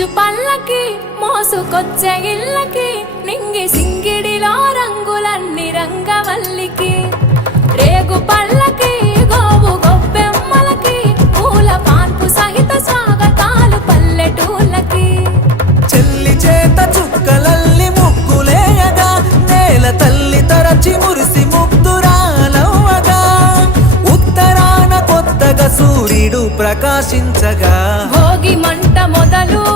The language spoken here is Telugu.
మంచు పల్లకి మోసుకొచ్చే ఇళ్ళకి నింగి సింగిడిలో రంగులన్నీ రంగవల్లికి రేగు పల్లకి గోవు గొప్పెమ్మలకి పూల పాన్పు సహిత స్వాగతాలు పల్లెటూళ్ళకి చెల్లి చేత చుక్కలల్లి ముగ్గులేయగా నేల తల్లి తరచి మురిసి ముగ్ధురాలవ్వగా ఉత్తరాన కొత్తగా సూర్యుడు ప్రకాశించగా భోగి మంట మొదలు